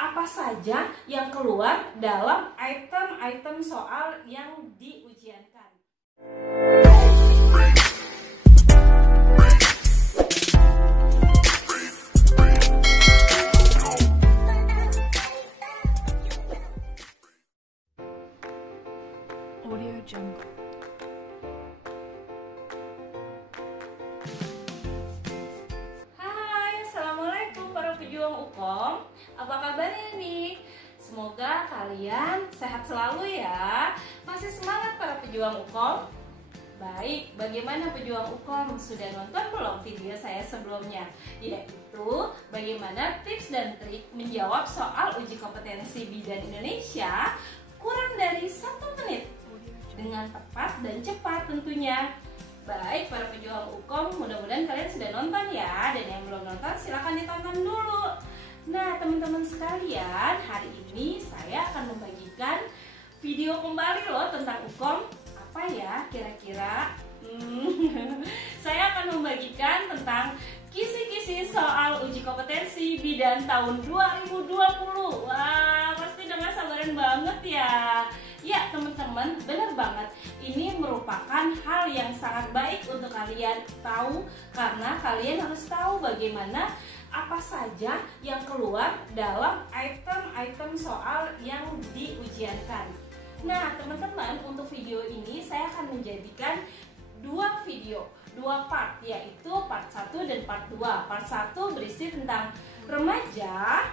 apa saja yang keluar dalam item-item soal yang diujiankan. Audio Jungle. Hai, assalamualaikum para pejuang UKOM. Apa kabarnya nih? Semoga kalian sehat selalu ya. Masih semangat para pejuang UKOM? Baik, bagaimana pejuang UKOM? Sudah nonton belum video saya sebelumnya? Yaitu bagaimana tips dan trik menjawab soal uji kompetensi bidan Indonesia kurang dari 1 menit dengan tepat dan cepat tentunya. Baik para pejuang UKOM, mudah-mudahan kalian sudah nonton ya. Dan yang belum nonton silahkan ditonton dulu. Nah teman-teman sekalian, hari ini saya akan membagikan video kembali loh tentang UKOM. Apa ya kira-kira? Saya akan membagikan tentang kisi-kisi soal uji kompetensi bidan tahun 2020. Wah, pasti udah gak sabaran banget ya. Ya teman-teman, benar banget. Ini merupakan hal yang sangat baik untuk kalian tahu, karena kalian harus tahu bagaimana apa saja yang keluar dalam item-item soal yang diujiankan. Nah teman-teman, untuk video ini saya akan menjadikan 2 video, 2 part, yaitu part 1 dan part 2. Part 1 berisi tentang remaja,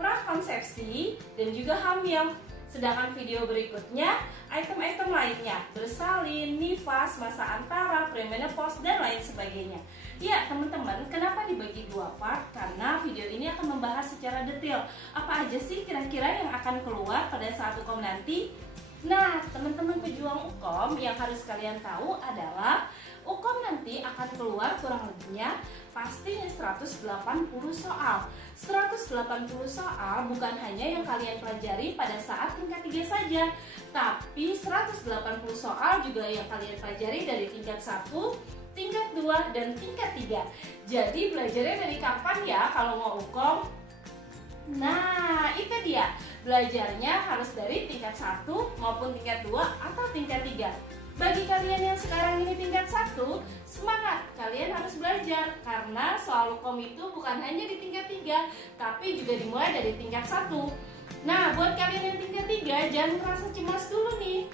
prakonsepsi, dan juga hamil. Sedangkan video berikutnya, item-item lainnya, bersalin, nifas, masa antara, premenopause, dan lain sebagainya. Ya teman-teman, kenapa dibagi 2 part? Karena video ini akan membahas secara detail apa aja sih kira-kira yang akan keluar pada saat UKOM nanti. Nah teman-teman pejuang UKOM, yang harus kalian tahu adalah UKOM nanti akan keluar kurang lebihnya pastinya 180 soal. 180 soal bukan hanya yang kalian pelajari pada saat tingkat 3 saja, tapi 180 soal juga yang kalian pelajari dari tingkat 1, tingkat 2, dan tingkat 3. Jadi belajarnya dari kapan ya kalau mau UKOM? Nah itu dia, belajarnya harus dari tingkat 1 maupun tingkat 2 atau tingkat 3. Bagi kalian yang sekarang ini tingkat 1, semangat, kalian harus belajar. Karena soal UKOM itu bukan hanya di tingkat 3, tapi juga dimulai dari tingkat 1. Nah buat kalian yang tingkat 3, jangan merasa cemas dulu nih.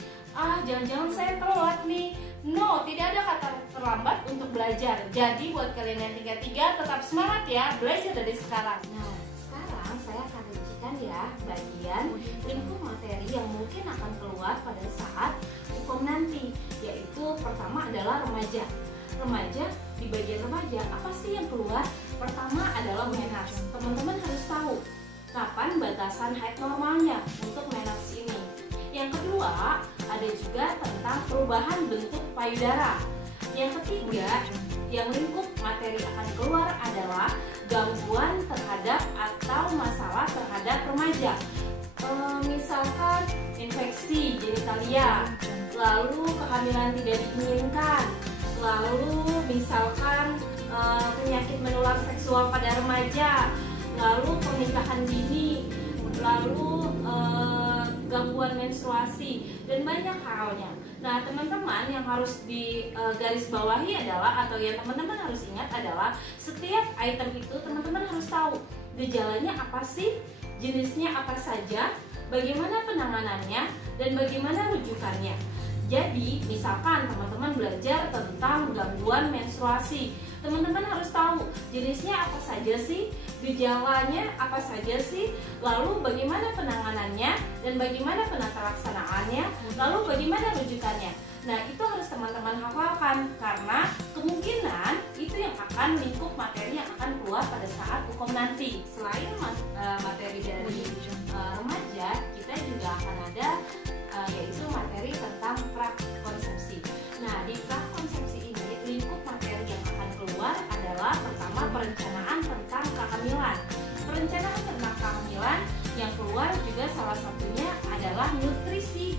Jangan-jangan saya telat nih. No, tidak ada kata terlambat untuk belajar. Jadi buat kalian yang tingkat 3, tetap semangat ya, belajar dari sekarang. Nah sekarang saya akan rincikan ya bagian lingkup materi yang mungkin akan keluar pada saat UKOM nanti. Yaitu pertama adalah remaja. Remaja, di bagian remaja apa sih yang keluar? Pertama adalah menarche. Teman-teman harus tahu kapan batasan haid normalnya untuk menarche ini. Yang kedua, ada juga tentang perubahan bentuk payudara. Yang ketiga, yang lingkup materi akan keluar adalah gangguan terhadap atau masalah terhadap remaja. Misalkan infeksi genitalia, lalu kehamilan tidak diinginkan, lalu misalkan penyakit menular seksual pada remaja, lalu pernikahan dini, lalu gangguan menstruasi, dan banyak halnya. Nah teman-teman, yang harus digarisbawahi adalah, atau yang teman-teman harus ingat adalah, setiap item itu teman-teman harus tahu gejalanya apa sih, jenisnya apa saja, bagaimana penanganannya, dan bagaimana rujukannya. Jadi misalkan teman-teman belajar tentang gangguan menstruasi, teman-teman harus tahu jenisnya apa saja sih, gejalanya apa saja sih, lalu bagaimana penanganannya, dan bagaimana penata laksanaannya, lalu bagaimana rujukannya. Nah itu harus teman-teman hafalkan, karena kemungkinan itu yang akan lingkup materi yang akan keluar pada saat UKOM nanti. Selain materi dari remaja, kita juga akan ada yaitu materi tentang prakonsepsi. Nah di prakonsepsi ini lingkup materi yang akan keluar adalah pertama perencanaan tentang kehamilan. Perencanaan tentang kehamilan yang keluar juga salah satunya adalah nutrisi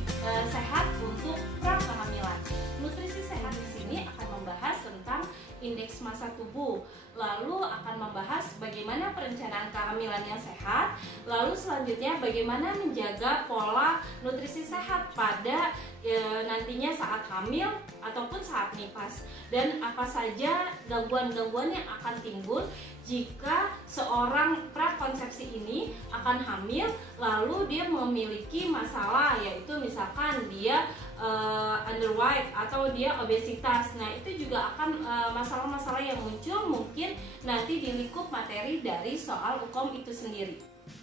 sehat untuk prakehamilan. Nutrisi sehat di sini akan membahas tentang indeks massa tubuh, lalu akan membahas bagaimana bagaimana perencanaan kehamilan yang sehat. Lalu selanjutnya bagaimana menjaga pola nutrisi sehat pada nantinya saat hamil ataupun saat nifas, dan apa saja gangguan-gangguan yang akan timbul jika seorang prakonsepsi ini akan hamil lalu dia memiliki masalah, yaitu misalkan dia underweight atau dia obesitas. Nah, itu juga akan masalah-masalah yang muncul mungkin nanti di lingkup materi dari soal UKOM itu sendiri.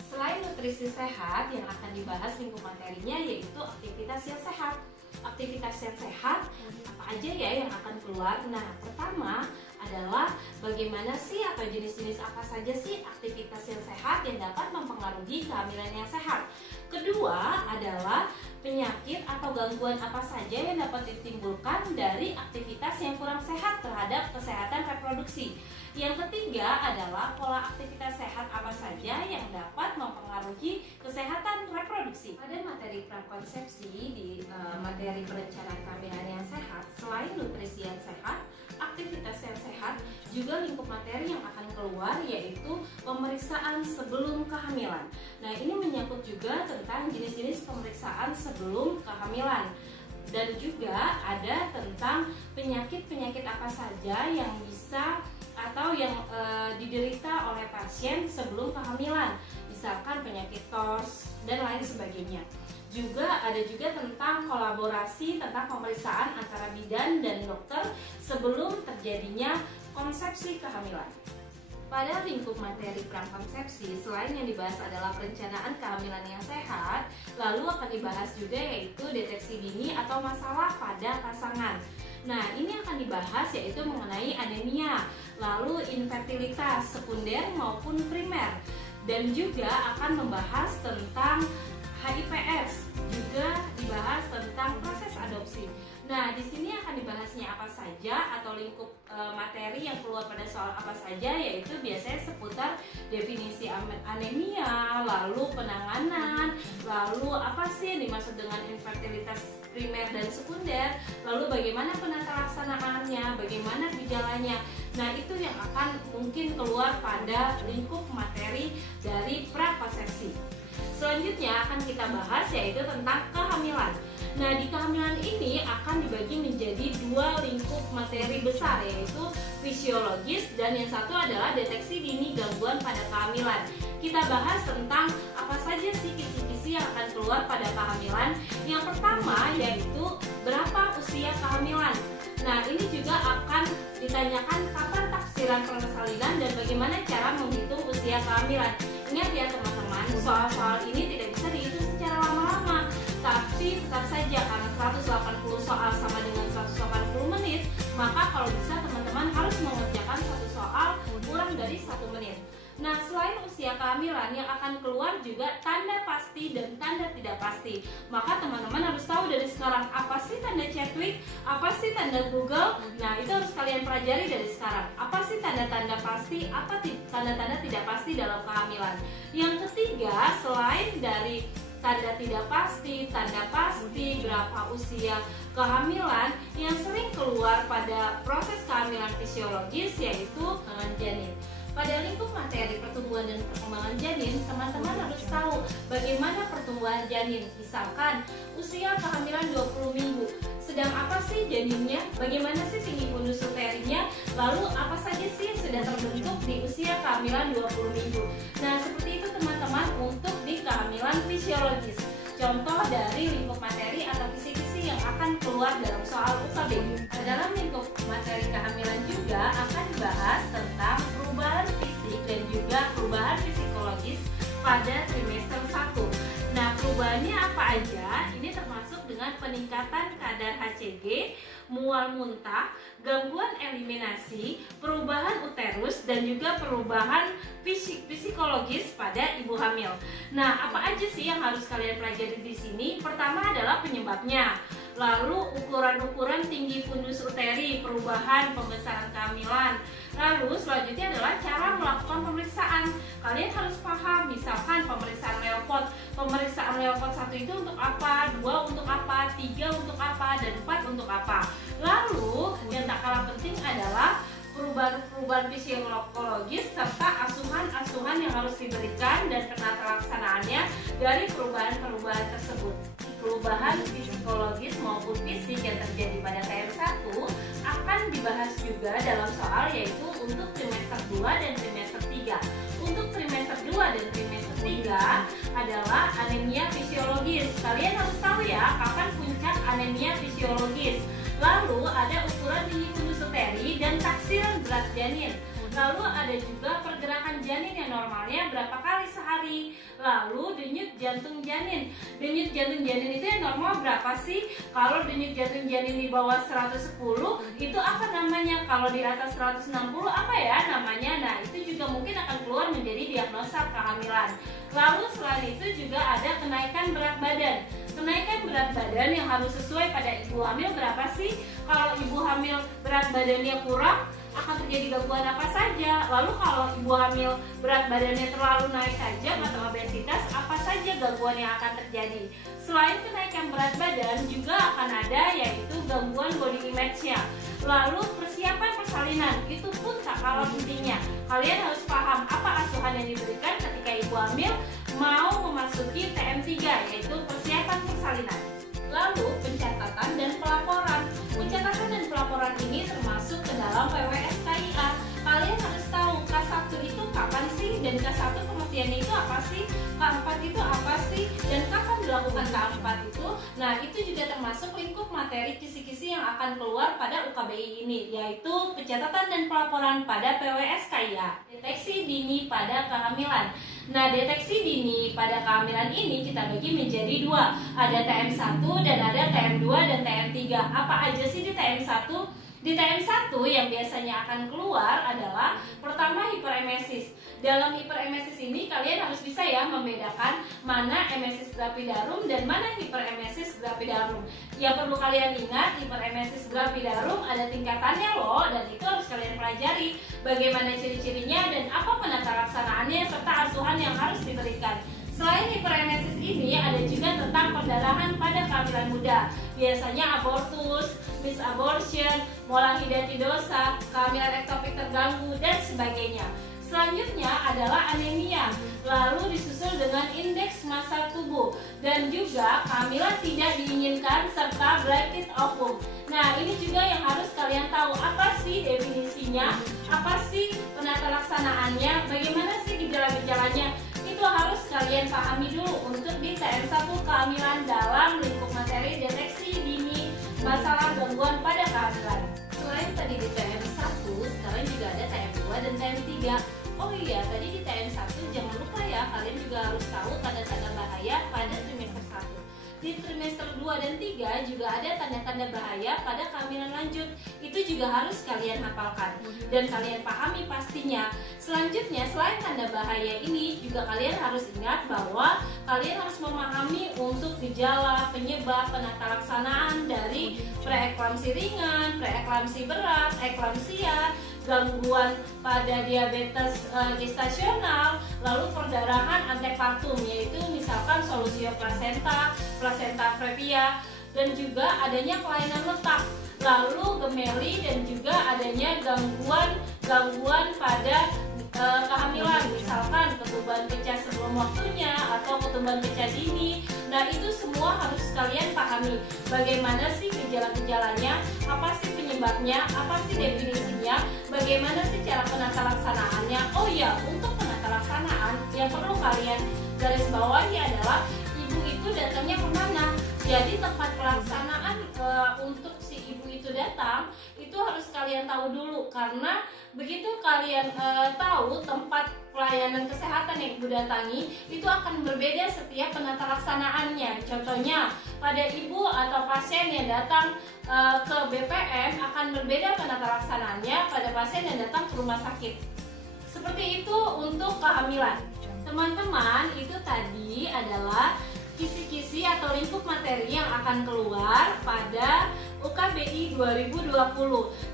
Selain nutrisi sehat, yang akan dibahas lingkup materinya yaitu aktivitas yang sehat. Aktivitas yang sehat apa aja ya yang akan keluar? Nah, pertama adalah bagaimana sih atau jenis-jenis apa saja sih aktivitas yang sehat yang dapat mempengaruhi kehamilan yang sehat. Kedua adalah penyakit atau gangguan apa saja yang dapat ditimbulkan dari aktivitas yang kurang sehat terhadap kesehatan reproduksi. Yang ketiga adalah pola aktivitas sehat apa saja yang dapat mempengaruhi kesehatan reproduksi. Pada materi prakonsepsi di materi perencanaan kehamilan yang sehat, selain nutrisi yang sehat, aktivitas yang sehat, juga lingkup materi yang akan keluar yaitu pemeriksaan sebelum kehamilan. Nah, ini menyangkut juga tentang jenis-jenis pemeriksaan sebelum kehamilan. Dan juga ada tentang penyakit-penyakit apa saja yang bisa atau yang diderita oleh pasien sebelum kehamilan, misalkan penyakit TOS dan lain sebagainya. Juga ada juga tentang kolaborasi tentang pemeriksaan antara bidan dan dokter sebelum terjadinya konsepsi kehamilan. Pada lingkup materi prakonsepsi, selain yang dibahas adalah perencanaan kehamilan yang sehat, lalu akan dibahas juga yaitu deteksi dini atau masalah pada pasangan. Nah, ini akan dibahas yaitu mengenai anemia, lalu infertilitas sekunder maupun primer, dan juga akan membahas tentang HIV/AIDS, juga dibahas tentang proses adopsi. Nah, di sini akan dibahasnya apa saja atau lingkup materi yang keluar pada soal apa saja, yaitu biasanya seputar definisi anemia, lalu penanganan, lalu apa sih yang dimaksud dengan infertilitas primer dan sekunder, lalu bagaimana penata laksanaannya, bagaimana gejalanya. Nah, itu yang akan mungkin keluar pada lingkup materi dari prakonsepsi. Selanjutnya akan kita bahas yaitu tentang kehamilan. Nah, di kehamilan ini akan dibagi menjadi dua lingkup materi besar, yaitu fisiologis dan yang satu adalah deteksi dini gangguan pada kehamilan. Kita bahas tentang apa saja sih kisi-kisi yang akan keluar pada kehamilan. Yang pertama yaitu berapa usia kehamilan. Nah, ini juga akan ditanyakan kapan taksiran persalinan dan bagaimana cara menghitung usia kehamilan. Ingat ya teman-teman, soal-soal ini tidak bisa dihitung secara lama-lama, tapi tetap saja karena 180 soal sama dengan 180 menit, maka kalau bisa teman-teman harus mengerjakan satu soal kurang dari 1 menit. Nah, selain usia kehamilan, yang akan keluar juga tanda pasti dan tanda tidak pasti. Maka teman-teman harus tahu dari sekarang apa sih tanda Chadwick, apa sih tanda Google. Nah, itu harus kalian pelajari dari sekarang. Apa sih tanda-tanda pasti, apa tanda-tanda tidak pasti dalam kehamilan. Yang ketiga, selain dari tanda tidak pasti, tanda pasti, berapa usia kehamilan, yang sering keluar pada proses kehamilan fisiologis yaitu janin. Pada lingkup materi pertumbuhan dan perkembangan janin, teman-teman harus tahu bagaimana pertumbuhan janin. Misalkan usia kehamilan 20 minggu, sedang apa sih janinnya, bagaimana sih tinggi fundus uterinya, lalu apa saja sih yang sudah terbentuk di usia kehamilan 20 minggu. Nah, seperti itu teman-teman untuk di kehamilan fisiologis. Contoh dari lingkup materi atau kisi-kisi yang akan keluar dalam soal UKB. Dalam lingkup materi kehamilan juga akan dibahas tentang perubahan fisik dan juga perubahan psikologis pada trimester 1. Nah, perubahannya apa aja? Ini termasuk dengan peningkatan kadar HCG, mual muntah, gangguan eliminasi, perubahan uterus, dan juga perubahan psikologis pada ibu hamil. Nah, apa aja sih yang harus kalian pelajari di sini? Pertama adalah penyebabnya. Lalu ukuran-ukuran tinggi fundus uteri, perubahan pembesaran kehamilan. Lalu selanjutnya adalah cara melakukan pemeriksaan. Kalian harus paham, misalkan pemeriksaan Leupold. Pemeriksaan Leupold 1 itu untuk apa, 2 untuk apa, 3 untuk apa, dan 4 untuk apa. Lalu yang tak kalah penting adalah perubahan fisiologis serta asuhan-asuhan yang harus diberikan dan penata laksanaannya dari perubahan-perubahan tersebut. Perubahan psikologis maupun fisik yang terjadi pada TM1 akan dibahas juga dalam soal, yaitu untuk trimester 2 dan trimester 3. Untuk trimester 2 dan trimester 3 adalah anemia fisiologis. Kalian harus tahu ya kapan puncak anemia fisiologis. Lalu ada ukuran tinggi fundus uteri dan taksir berat janin. Lalu ada juga pergerakan janin yang normalnya berapa kali sehari. Lalu denyut jantung janin. Denyut jantung janin itu yang normal berapa sih? Kalau denyut jantung janin di bawah 110 itu apa namanya? Kalau di atas 160 apa ya namanya? Nah, itu juga mungkin akan keluar menjadi diagnosa kehamilan. Lalu selain itu juga ada kenaikan berat badan. Kenaikan berat badan yang harus sesuai pada ibu hamil berapa sih? Kalau ibu hamil berat badannya kurang, akan terjadi gangguan apa saja? Lalu kalau ibu hamil berat badannya terlalu naik saja atau obesitas, apa saja gangguan yang akan terjadi? Selain kenaikan berat badan, juga akan ada yaitu gangguan body image-nya. Lalu persiapan persalinan, itu pun tak kalah pentingnya. Kalian harus paham apa asuhan yang diberikan ketika ibu hamil mau memasuki TM3, yaitu persiapan persalinan. Lalu pencatatan dan pelaporan. Pencatatan dan pelaporan ini termasuk ke dalam PWS-KIA. Kalian harus tahu K1 itu kapan sih, dan K1 kematiannya itu apa sih, K4 itu apa sih, dan kapan dilakukan K4 itu. Nah, itu juga termasuk lingkup materi kisi-kisi yang akan keluar pada UKBI ini, yaitu pencatatan dan pelaporan pada PWS-KIA. Deteksi dini pada kehamilan. Nah, deteksi dini pada kehamilan ini kita bagi menjadi dua. Ada TM1 dan ada TM2 dan TM3. Apa aja sih di TM1? Di TM1 yang biasanya akan keluar adalah pertama hiperemesis. Dalam hiperemesis ini kalian harus bisa ya membedakan mana emesis gravidarum dan mana hiperemesis gravidarum. Yang perlu kalian ingat, hiperemesis gravidarum ada tingkatannya loh, dan itu harus kalian pelajari bagaimana ciri-cirinya dan apa penata laksanaannya serta asuhan yang harus diberikan. Selain hiperemesis ini, ada juga tentang perdarahan pada kehamilan muda. Biasanya abortus, misabortion, molahidatidosa, kehamilan ektopik terganggu, dan sebagainya. Selanjutnya adalah anemia, lalu disusul dengan indeks massa tubuh, dan juga kehamilan tidak diinginkan serta blighted ovum. Nah, ini juga yang harus kalian tahu, apa sih definisinya, apa sih penata laksanaannya, bagaimana sih gejala-gejalanya. Itu harus kalian pahami dulu untuk di TM1 kehamilan dalam lingkup materi deteksi dini masalah gangguan pada kehamilan. Selain tadi di TM1, sekarang juga ada TM2 dan TM3. Oh iya, tadi di TM1 jangan lupa ya, kalian juga harus tahu tanda-tanda bahaya pada trimester 1. Di trimester 2 dan 3 juga ada tanda-tanda bahaya pada kehamilan lanjut. Itu juga harus kalian hafalkan dan kalian pahami pastinya. Selanjutnya, selain tanda bahaya ini, juga kalian harus ingat bahwa kalian harus memahami untuk gejala, penyebab, penata laksanaan dari preeklamsi ringan, preeklamsi berat, eklamsia, gangguan pada diabetes gestasional, lalu perdarahan antepartum, yaitu misalkan solusio plasenta, plasenta previa, dan juga adanya kelainan letak, lalu gemeli, dan juga adanya gangguan pada kehamilan, misalkan ketumbuhan pecah sebelum waktunya atau ketumbuhan pecah dini. Nah, itu semua harus kalian pahami. Bagaimana sih gejala-gejalanya, apa sih penyebabnya, apa sih definisinya, bagaimana sih cara penata laksanaannya. Oh ya, untuk penata laksanaan yang perlu kalian garis bawahi adalah ibu itu datangnya kemana. Jadi tempat pelaksanaan untuk si ibu itu datang itu harus kalian tahu dulu, karena begitu kalian tahu tempat pelayanan kesehatan yang ibu datangi itu akan berbeda setiap penata laksanaannya. Contohnya pada ibu atau pasien yang datang ke BPM akan berbeda penata laksanaannya pada pasien yang datang ke rumah sakit. Seperti itu untuk kehamilan. Teman-teman, itu tadi adalah kisi-kisi atau lingkup materi yang akan keluar pada UKBI 2020.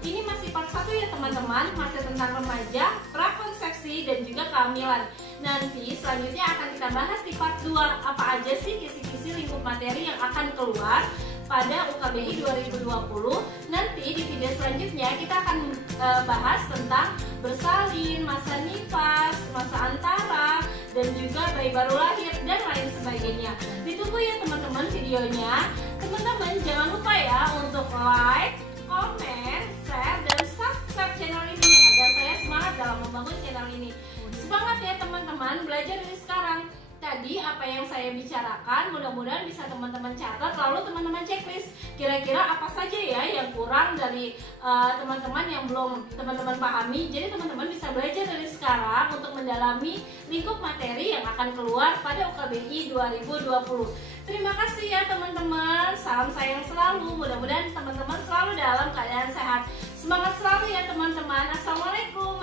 Ini masih part 1 ya teman-teman, masih tentang remaja, prakonsepsi, dan juga kehamilan. Nanti selanjutnya akan kita bahas di part 2, apa aja sih kisi-kisi lingkup materi yang akan keluar pada UKBI 2020. Nanti di video selanjutnya kita akan bahas tentang bersalin, masa nifas, masa antara, dan juga bayi baru lahir dan lain sebagainya. Ditunggu ya teman-teman videonya. Teman-teman jangan lupa ya untuk like, komen, share, dan subscribe channel ini agar saya semangat dalam membangun channel ini. Semangat ya teman-teman, belajar dari sekarang. Tadi apa yang saya bicarakan mudah-mudahan bisa teman-teman catat, lalu teman-teman checklist kira-kira apa saja ya yang kurang dari teman-teman yang belum teman-teman pahami. Jadi teman-teman bisa belajar dari sekarang untuk mendalami lingkup materi yang akan keluar pada UKBI 2020. Terima kasih ya teman-teman, salam sayang selalu, mudah-mudahan teman-teman selalu dalam keadaan sehat. Semangat selalu ya teman-teman. Assalamualaikum